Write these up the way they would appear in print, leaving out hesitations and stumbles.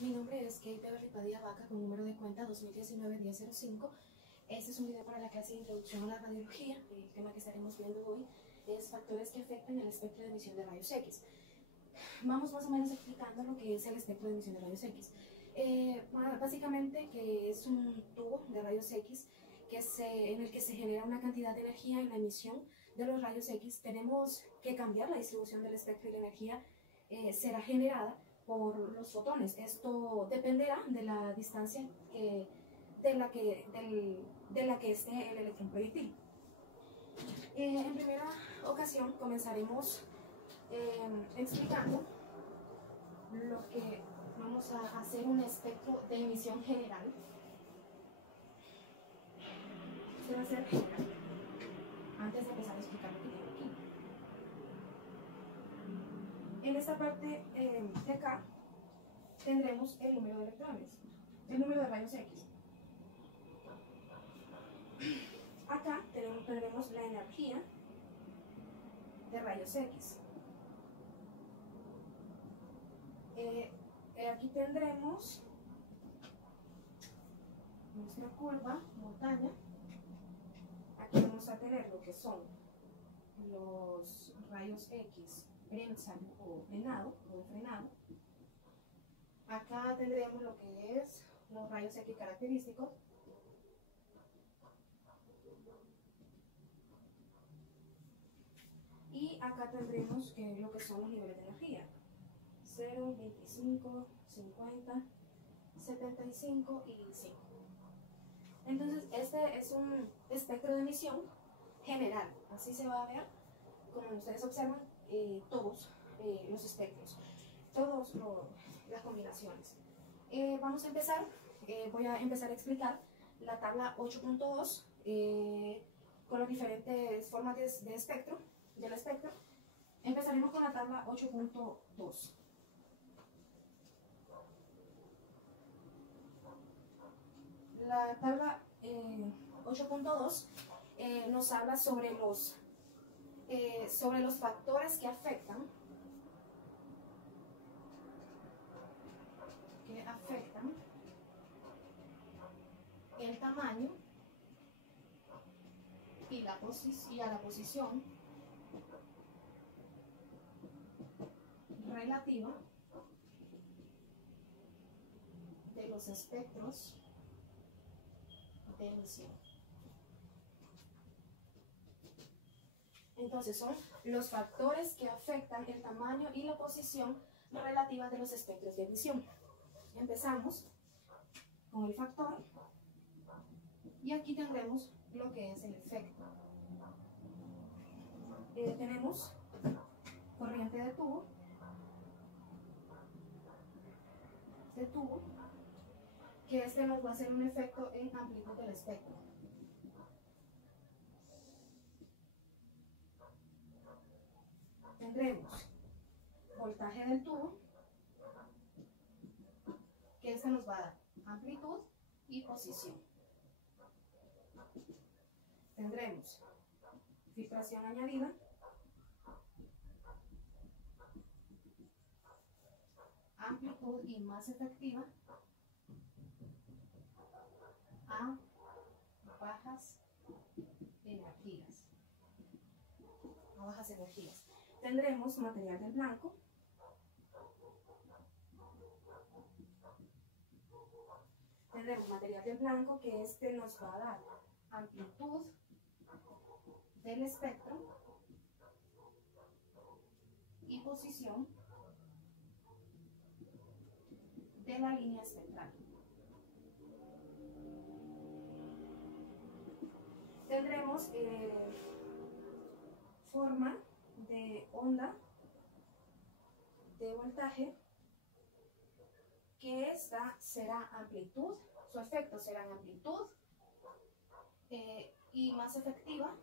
Mi nombre es Kate Beverly Padilla Vaca con número de cuenta 2019-1005. Este es un video para la clase de Introducción a la Radiología. El tema que estaremos viendo hoy es factores que afectan el espectro de emisión de rayos X. Vamos más o menos explicando lo que es el espectro de emisión de rayos X. Básicamente que es un tubo de rayos X en el que se genera una cantidad de energía en la emisión de los rayos X. Tenemos que cambiar la distribución del espectro y la energía será generada por los fotones. Esto dependerá de la distancia de la que esté el electrón proyectil. En primera ocasión comenzaremos explicando lo que vamos a hacer un espectro de emisión general. Este va a ser general, antes de empezar a explicar lo que tengo aquí. En esta parte de acá tendremos el número de electrones, el número de rayos X. Acá tendremos la energía de rayos X. Aquí tendremos nuestra curva, montaña. Aquí vamos a tener lo que son los rayos X Bremsstrahlung o frenado. Acá tendremos lo que es los rayos X característicos. Y acá tendremos lo que son los niveles de energía. 0, 25, 50, 75 y 5. Entonces, este es un espectro de emisión general. Así se va a ver, como ustedes observan, todos los espectros, todas las combinaciones. Vamos a empezar, voy a empezar a explicar la tabla 8.2 con las diferentes formas del espectro. Empezaremos con la tabla 8.2. La tabla 8.2 nos habla sobre los factores que afectan el tamaño y a la posición relativa de los espectros de emisión. Entonces son los factores que afectan el tamaño y la posición relativa de los espectros de emisión. Empezamos con el factor y aquí tendremos lo que es el efecto. Tenemos corriente de tubo, que este nos va a hacer un efecto en amplitud del espectro. Tendremos voltaje del tubo, que este nos va a dar amplitud y posición. Tendremos filtración añadida, amplitud y masa efectiva a bajas energías. Tendremos material del blanco, que este nos va a dar amplitud del espectro y posición de la línea espectral. Tendremos forma de onda de voltaje, que esta será amplitud, su efecto será en amplitud y más efectiva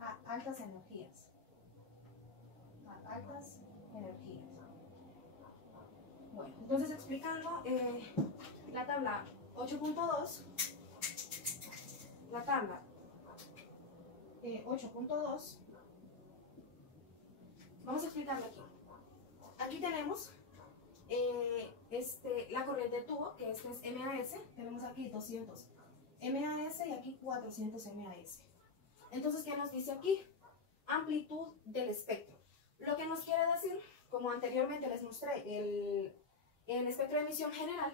a altas energías. Bueno, entonces explicando la tabla 8.2, vamos a explicarlo aquí. Aquí tenemos la corriente de tubo, que este es MAS. Tenemos aquí 200 MAS y aquí 400 MAS. Entonces, ¿qué nos dice aquí? Amplitud del espectro. Lo que nos quiere decir, como anteriormente les mostré el espectro de emisión general,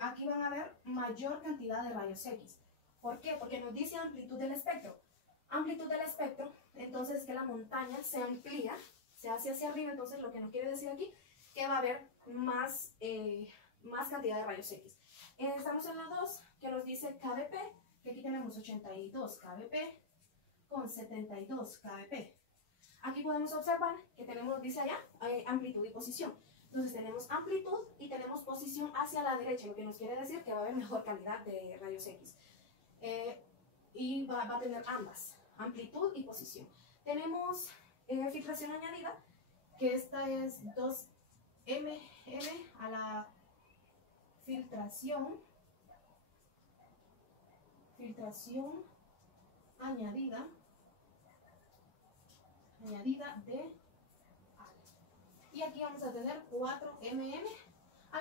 aquí van a ver mayor cantidad de rayos X. ¿Por qué? Porque nos dice amplitud del espectro. Amplitud del espectro, entonces que la montaña se amplía, se hace hacia arriba, entonces lo que nos quiere decir aquí, que va a haber más cantidad de rayos X. Estamos en la 2, que nos dice kbp, que aquí tenemos 82 kbp con 72 kbp. Aquí podemos observar que tenemos, dice allá, amplitud y posición. Entonces tenemos amplitud y tenemos posición hacia la derecha, lo que nos quiere decir que va a haber mejor calidad de rayos X. Y va a tener ambas, amplitud y posición. Tenemos filtración añadida, que esta es 2 mm a la filtración añadida de AL. Y aquí vamos a tener 4 mm a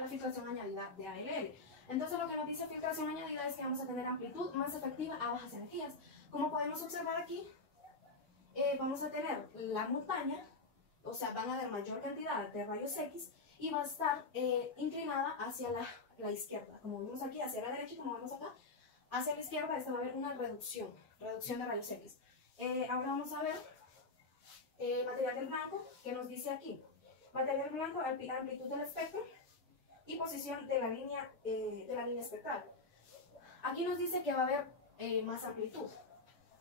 la filtración añadida de ALL. Entonces lo que nos dice filtración añadida es que vamos a tener amplitud más efectiva a bajas energías. Como podemos observar aquí, vamos a tener la montaña, o sea, van a haber mayor cantidad de rayos X y va a estar inclinada hacia la izquierda. Como vemos aquí, hacia la derecha, y como vemos acá, hacia la izquierda, esta va a haber una reducción de rayos X. Ahora vamos a ver material del blanco, que nos dice aquí. Material blanco, amplitud del espectro y posición de la línea espectral. Aquí nos dice que va a haber más amplitud.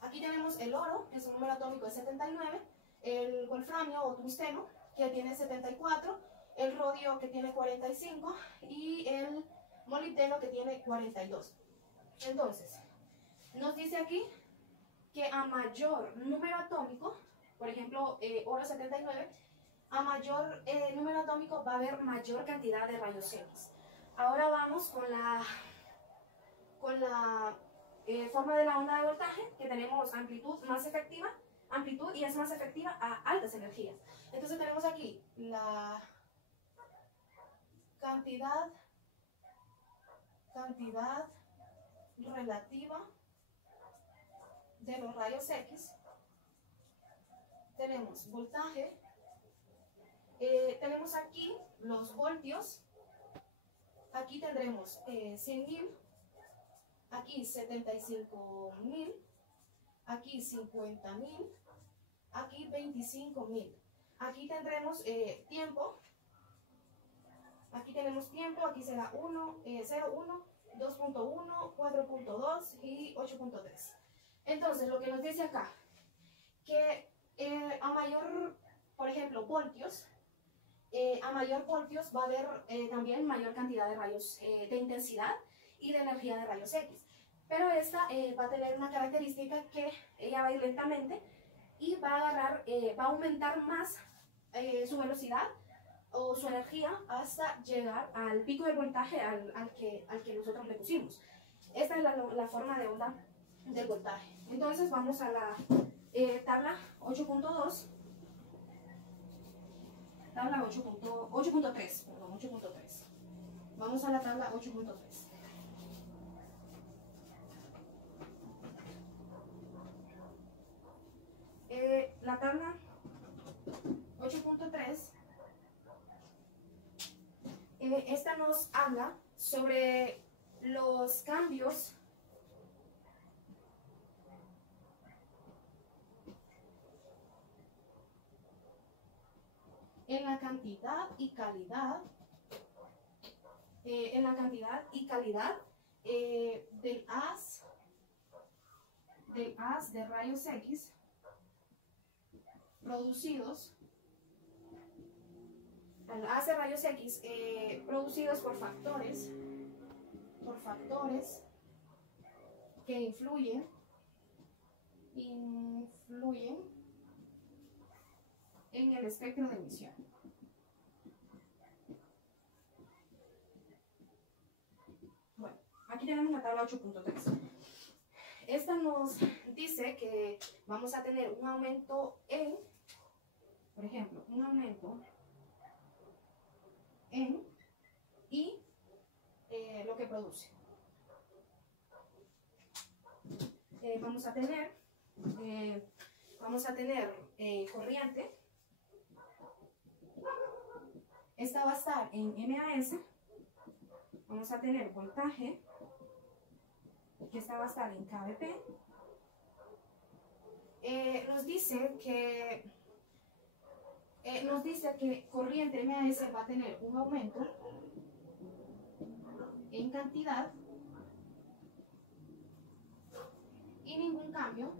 Aquí tenemos el oro, que su número atómico es 79, el wolframio o tungsteno, que tiene 74, el rodio, que tiene 45, y el molibdeno, que tiene 42. Entonces, nos dice aquí que a mayor número atómico, por ejemplo, oro 79, a mayor número atómico va a haber mayor cantidad de rayos X. Ahora vamos con la forma de la onda de voltaje, que tenemos amplitud más efectiva, amplitud y es más efectiva a altas energías. Entonces tenemos aquí la cantidad relativa de los rayos X. Tenemos voltaje, tenemos aquí los voltios, aquí tendremos 100.000, aquí 75.000, aquí 50.000, aquí 25.000. Aquí tendremos tiempo, aquí tenemos tiempo, aquí será 1, 0, 1, 2.1, 4.2 y 8.3. Entonces, lo que nos dice acá, que a mayor, por ejemplo, voltios, a mayor voltios va a haber también mayor cantidad de rayos de intensidad y de energía de rayos X. Pero esta va a tener una característica que ella va a ir lentamente y va a aumentar más su velocidad o su energía hasta llegar al pico de voltaje al que nosotros le pusimos. Esta es la forma de onda del voltaje. Entonces vamos a la tabla 8.2. Tabla 8.3, perdón, 8.3. Vamos a la tabla 8.3. La tabla 8.3, esta nos habla sobre los cambios en la cantidad y calidad, del haz de rayos X producidos, producidos por factores que influyen en el espectro de emisión. Bueno, aquí tenemos la tabla 8.3. Esta nos dice que vamos a tener un aumento por ejemplo, un aumento produce. Vamos a tener corriente. Esta va a estar en MAS. Vamos a tener voltaje, que esta va a estar en kVp. Nos dice que corriente MAS va a tener un aumento en cantidad y ningún cambio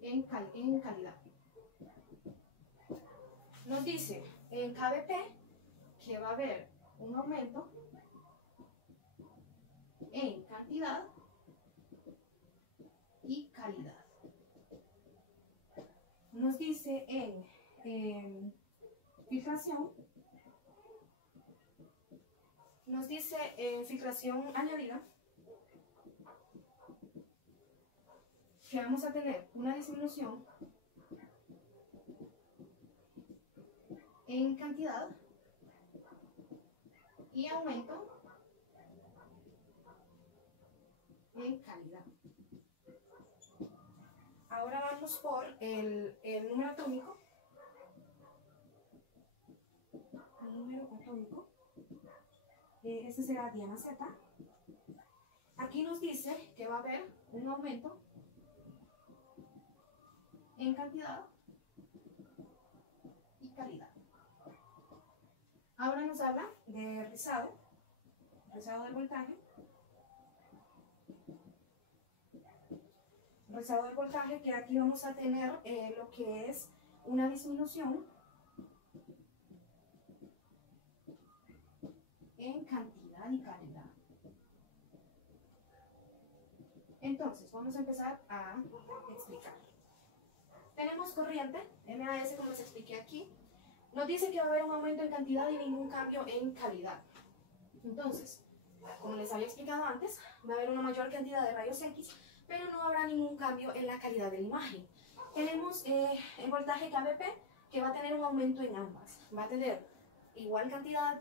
en calidad. Nos dice en kVp que va a haber un aumento en cantidad y calidad. Nos dice en filtración, nos dice en filtración añadida que vamos a tener una disminución en cantidad y aumento en calidad. Ahora vamos por el número atómico. El número atómico. Este será diana Z. Aquí nos dice que va a haber un aumento en cantidad y calidad. Ahora nos habla de rizado del voltaje. Rizado del voltaje, que aquí vamos a tener lo que es una disminución en cantidad y calidad. Entonces, vamos a empezar a explicar. Tenemos corriente, MAS, como les expliqué aquí. Nos dice que va a haber un aumento en cantidad y ningún cambio en calidad. Entonces, como les había explicado antes, va a haber una mayor cantidad de rayos X, pero no habrá ningún cambio en la calidad de la imagen. Tenemos el voltaje kVp, que va a tener un aumento en ambas. Va a tener igual cantidad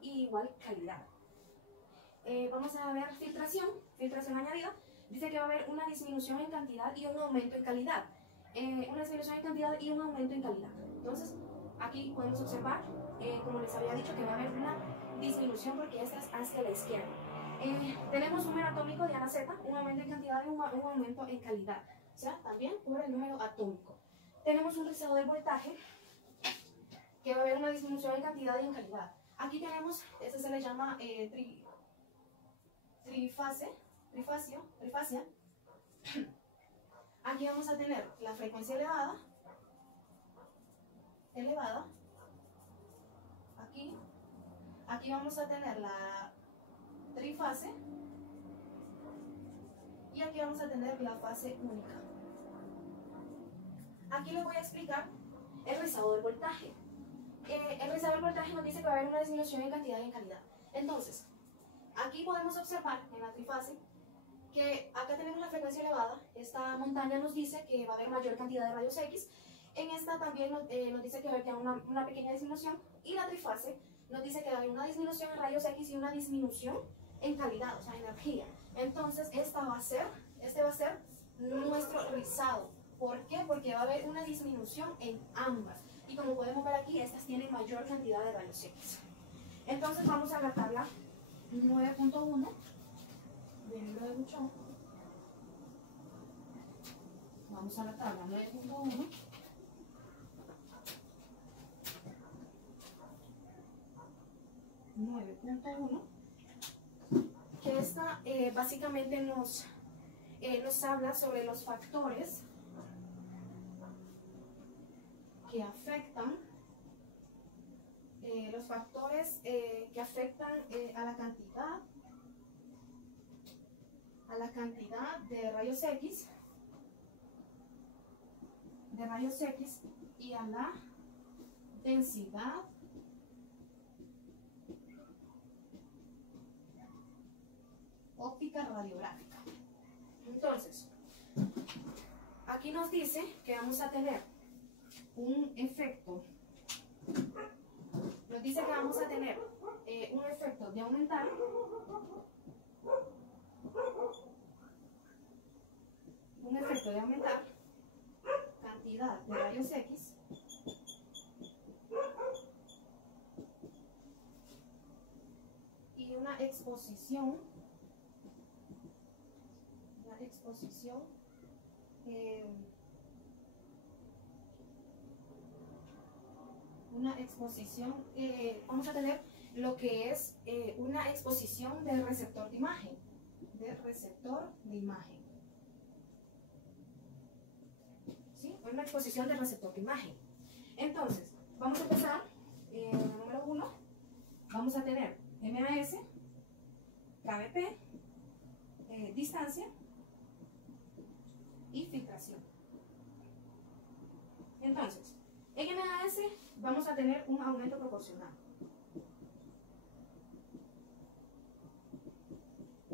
y igual calidad. Vamos a ver filtración añadida. Dice que va a haber una disminución en cantidad y un aumento en calidad. Una disminución en cantidad y un aumento en calidad. Entonces, aquí podemos observar, como les había dicho, que va a haber una disminución porque esta es hacia la izquierda. Tenemos número atómico diana Z, un aumento en cantidad y un aumento en calidad. O sea, también por el número atómico. Tenemos un rizado del voltaje, que va a haber una disminución en cantidad y en calidad. Aquí tenemos, este se le llama trifasia. Aquí vamos a tener la frecuencia elevada. Aquí vamos a tener la trifase y aquí vamos a tener la fase única. Aquí les voy a explicar el rizado del voltaje. El rizado del voltaje nos dice que va a haber una disminución en cantidad y en calidad. Entonces, aquí podemos observar en la trifase que acá tenemos la frecuencia elevada. Esta montaña nos dice que va a haber mayor cantidad de rayos X. En esta también nos dice que va a haber una pequeña disminución. Y la trifase nos dice que va a haber una disminución en rayos X y una disminución en calidad, o sea, energía. Entonces, este va a ser nuestro rizado. ¿Por qué? Porque va a haber una disminución en ambas. Y como podemos ver aquí, estas tienen mayor cantidad de rayos X. Entonces, vamos a la tabla 9.1 del libro de Buchon. Vamos a la tabla 9.1. Que esta básicamente nos habla sobre los factores que afectan a la cantidad de rayos X y a la densidad óptica radiográfica. Entonces, aquí nos dice que vamos a tener un efecto nos dice que vamos a tener un efecto de aumentar cantidad de rayos X y una exposición vamos a tener lo que es una exposición del receptor de imagen, ¿sí? Una exposición del receptor de imagen. Entonces, vamos a empezar, número 1, vamos a tener MAS, KBP, distancia y filtración. Entonces, en MAS vamos a tener un aumento proporcional.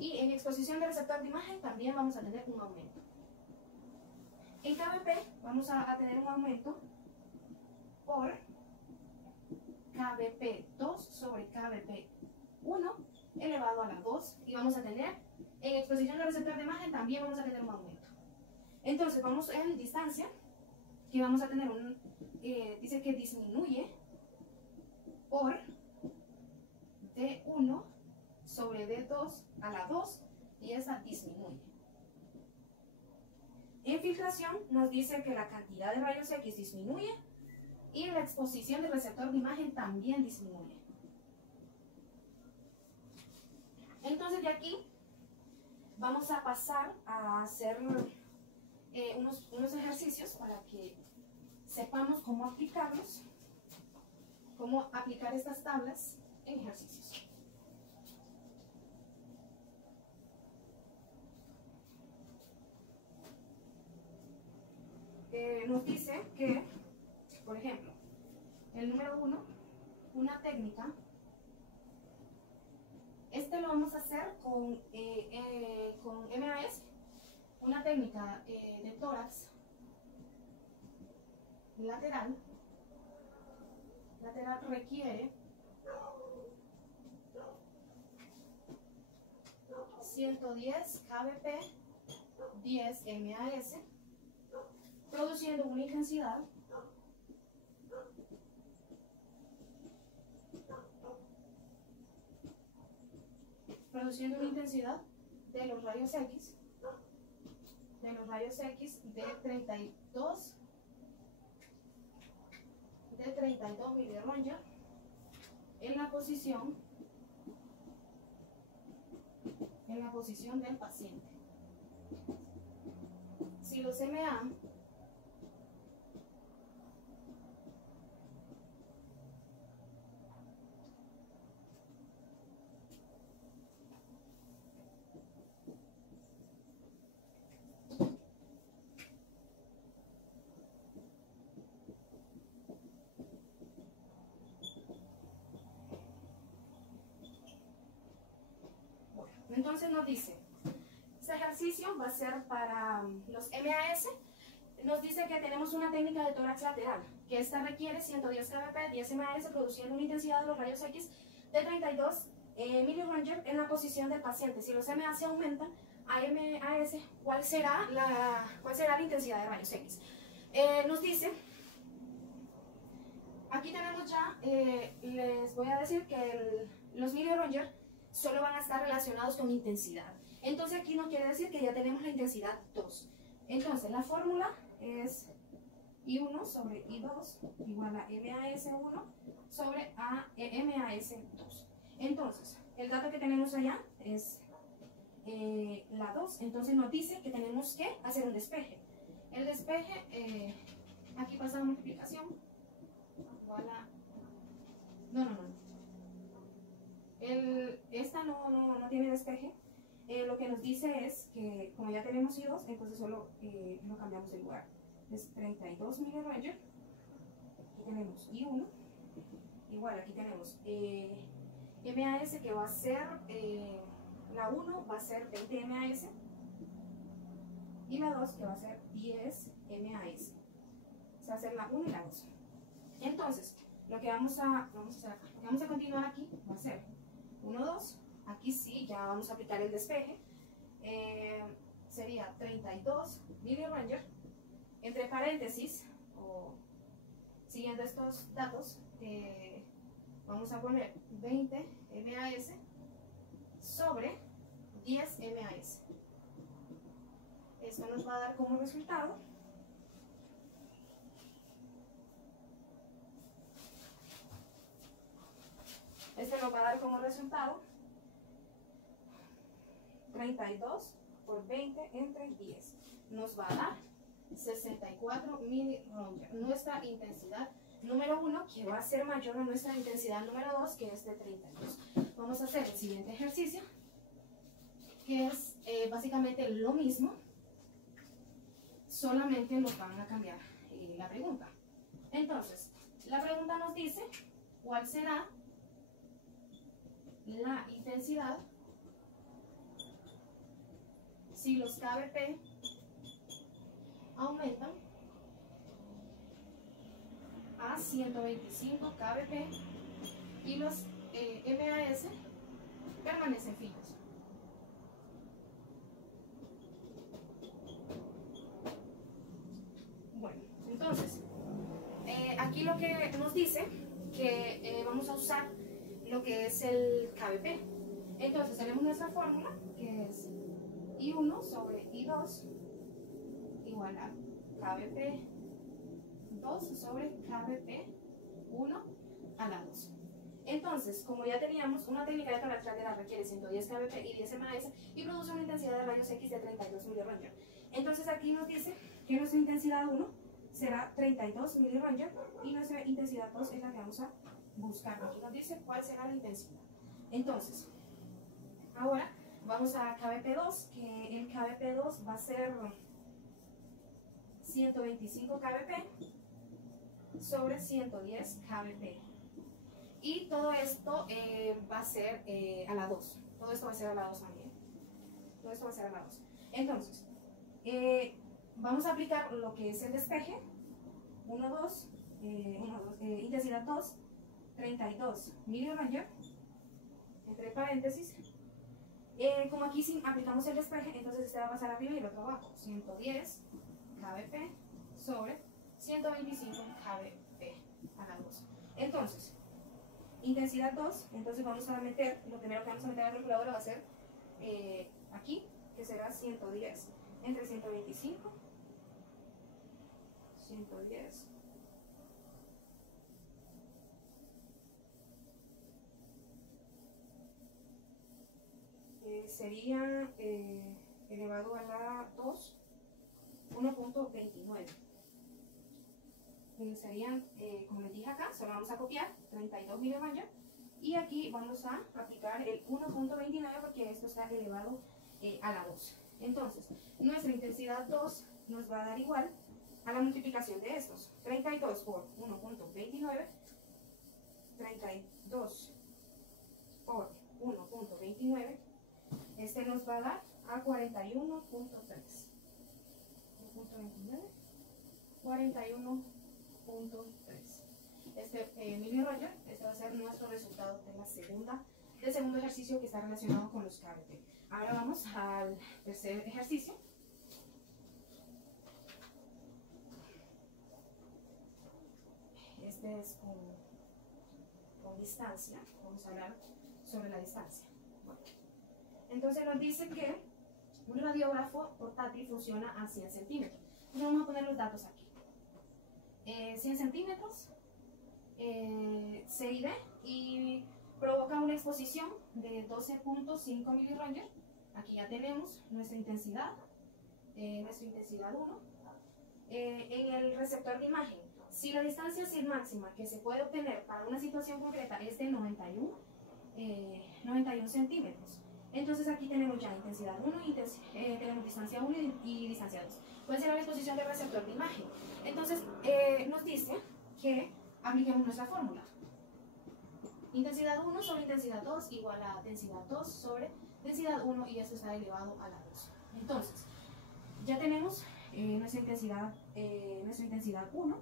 Y en exposición del receptor de imagen también vamos a tener un aumento. En KBP vamos a tener un aumento por KBP2 sobre KBP1 elevado a la 2. Y vamos a tener, en exposición del receptor de imagen también vamos a tener un aumento. Entonces vamos en distancia, que vamos a tener dice que disminuye por D1 sobre D2 a la 2, y esa disminuye. En filtración nos dice que la cantidad de rayos X disminuye y la exposición del receptor de imagen también disminuye. Entonces de aquí vamos a pasar a hacer unos ejercicios para que sepamos cómo aplicarlos, cómo aplicar estas tablas en ejercicios. Nos dice que, por ejemplo, el número 1, una técnica, lo vamos a hacer con MAS, una técnica de tórax lateral requiere 110 kbp 10 MAS, produciendo una intensidad de los rayos X de 32 milirroentgen en la posición del paciente. Si los MA entonces nos dice, este ejercicio va a ser para los MAS. Nos dice que tenemos una técnica de tórax lateral, que esta requiere 110 kbp 10 MAS, produciendo una intensidad de los rayos X de 32 milirroentgen en la posición del paciente. Si los MAS aumentan a MAS, ¿cuál será la intensidad de rayos X? Nos dice, aquí tenemos ya, les voy a decir que los milirroentgen solo van a estar relacionados con intensidad. Entonces aquí nos quiere decir que ya tenemos la intensidad 2. Entonces la fórmula es I1 sobre I2 igual a MAS1 sobre MAS2. Entonces, el dato que tenemos allá es la 2. Entonces nos dice que tenemos que hacer un despeje. El despeje, aquí pasa la multiplicación, igual a... Esta no tiene despeje. Lo que nos dice es que como ya tenemos I2, entonces solo lo cambiamos de lugar. Es 32 milirroentgen. Aquí tenemos I1. Igual aquí tenemos MAS, que va a ser, la 1 va a ser 20 MAS. Y la 2 que va a ser 10 MAS. Se va a hacer la 1 y la 2. Entonces, Lo que vamos a hacer acá, lo que vamos a continuar aquí va a ser 1, 2. Aquí sí, ya vamos a aplicar el despeje. Sería 32 miliranger. Entre paréntesis, o siguiendo estos datos, vamos a poner 20 MAS sobre 10 MAS. Esto nos va a dar como resultado nos va a dar como resultado 32 por 20 entre 10. Nos va a dar 64 miliranger. Nuestra intensidad número 1, que va a ser mayor a nuestra intensidad número 2, que es de 32. Vamos a hacer el siguiente ejercicio, que es básicamente lo mismo, solamente nos van a cambiar la pregunta. Entonces, la pregunta nos dice cuál será la intensidad si los kbp aumentan a 125 kbp y los MAS permanecen fijos. Bueno, entonces, aquí lo que nos dice que vamos a usar lo que es el kbp. Entonces tenemos nuestra fórmula, que es I1 sobre I2 igual a kbp 2 sobre kbp 1 a la 2. Entonces, como ya teníamos, una técnica de toracrátera requiere 110 kbp y 10 MAS y produce una intensidad de rayos X de 32 miliranger. Entonces aquí nos dice que nuestra intensidad 1 será 32 miliranger y nuestra intensidad 2 es la que vamos a buscar. Aquí nos dice cuál será la intensidad. Entonces, ahora vamos a kbp2, que el kbp2 va a ser 125 kbp sobre 110 kbp. Y todo esto va a ser a la 2. Todo esto va a ser a la 2 también. Todo esto va a ser a la 2. Entonces, vamos a aplicar lo que es el despeje. 1, 2, intensidad 2, 32 miliranger, entre paréntesis. Como aquí sí aplicamos el despeje, entonces este va a pasar arriba y el otro abajo. 110 kbp sobre 125 kbp a la 2. Entonces, intensidad 2, entonces vamos a meter, lo primero que vamos a meter en la calculadora va a ser aquí, que será 110 entre 125, 110 sería elevado a la 2, 1.29. Serían, como les dije acá, solo vamos a copiar 32 miliranger y aquí vamos a aplicar el 1.29 porque esto está elevado a la 2. Entonces, nuestra intensidad 2 nos va a dar igual a la multiplicación de estos. 32 por 1.29, 32 por 1.29, este nos va a dar a 41.3. 1.29, 41.3. Miliranger, este va a ser nuestro resultado de del segundo ejercicio que está relacionado con los kbp. Ahora vamos al tercer ejercicio. Este es con distancia. Vamos a hablar sobre la distancia. Bueno, entonces nos dice que un radiógrafo portátil funciona a 100 centímetros. Entonces vamos a poner los datos aquí. 100 centímetros, CID, y provoca una exposición de 12.5 miliranger. Aquí ya tenemos nuestra intensidad 1. En el receptor de imagen, si la distancia sin máxima que se puede obtener para una situación concreta es de 91 centímetros, entonces aquí tenemos ya intensidad 1, tenemos distancia 1 y distancia 2. ¿Cuál será la exposición del receptor de imagen? Entonces nos dice que apliquemos nuestra fórmula. Intensidad 1 sobre intensidad 2 igual a densidad 2 sobre densidad 1 y esto está elevado a la 2. Entonces, ya tenemos nuestra intensidad 1,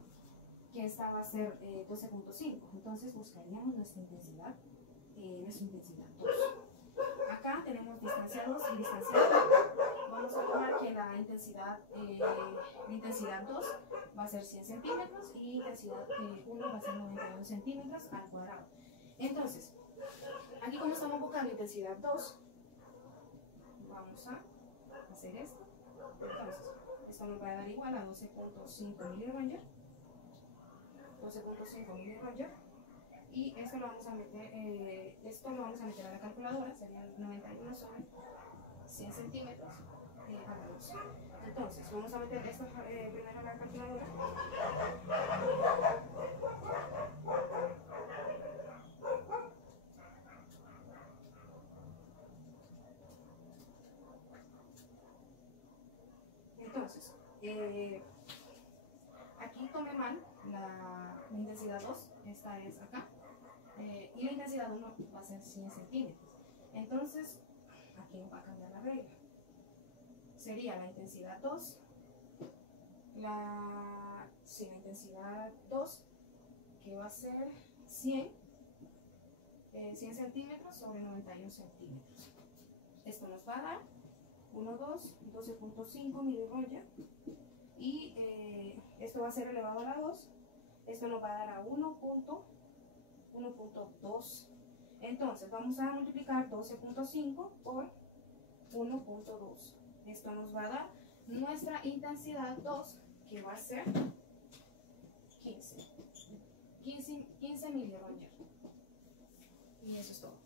que esta va a ser 12.5. Entonces buscaríamos nuestra intensidad 2. Acá tenemos distancia 2 y distancia 1. Vamos a tomar que la intensidad 2 va a ser 100 centímetros y intensidad 1 va a ser 91 centímetros al cuadrado. Entonces, aquí como estamos buscando intensidad 2, vamos a hacer esto. Entonces, esto nos va a dar igual a 12.5 miliroger. 12.5 miliroger. Y esto lo vamos a meter, a la calculadora, serían 91 sobre 100 centímetros a la 2. Entonces, vamos a meter esto primero a la calculadora. Entonces, aquí tomé mal la intensidad 2, esta es acá. Y la intensidad 1 va a ser 100 centímetros. Entonces, aquí va a cambiar la regla. Sería la intensidad 2, la intensidad 2, que va a ser 100 centímetros sobre 91 centímetros. Esto nos va a dar 12.5 miliroger. Y esto va a ser elevado a la 2. Esto nos va a dar a 1.2. Entonces vamos a multiplicar 12.5 por 1.2. Esto nos va a dar nuestra intensidad 2, que va a ser 15 miliroger. Y eso es todo.